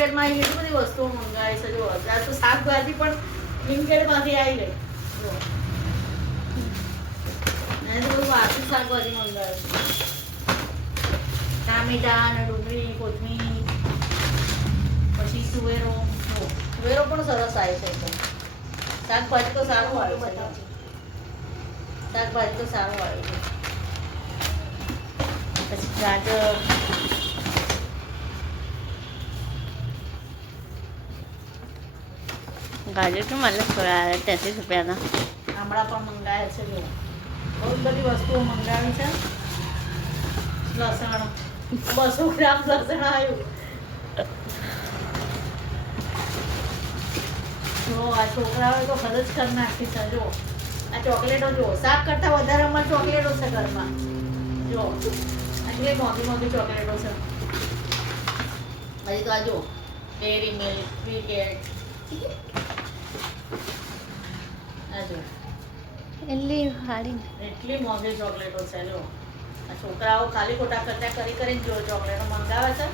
બ્લિંકેટમાં એટલી બધી વસ્તુઓ મંગાવી છે જો અત્યારે તો શાકભાજી પણ બ્લિંકેટમાંથી આવી ગઈ જો અને તો બધું વાસી શાકભાજી મંગાવ્યું ટામેટા અને ડુંગળી કોથમીર પછી તુવેરો જો તુવેરો પણ સરસ આવે છે એકદમ શાકભાજી તો સારું આવે છે શાકભાજી તો સારું આવે છે પછી ગાજર ગાજર તો મને થોડા 33 રૂપિયાના આમળા પણ મંગાવ્યા છે જો બહુ બધી વસ્તુઓ મંગાવી છે લસણ 200 ગ્રામ લસણ આવ્યું જો આ છોકરાઓએ તો હદ જ કરી નાખી છે જો આ ચોકલેટો જો શાક કરતાં વધારે અમારે ચોકલેટો છે ઘરમાં જો આટલી મોંઘી મોંઘી ચોકલેટો છે હજી તો આ જો ડેરી મિલ્ક ક્રિકેટ આ જો એટલી મોંઘી ચોકલેટો છે જો આ છોકરાઓ ખાલી ખોટા ખર્ચા કરી કરીને જો ચોકલેટો મંગાવે છે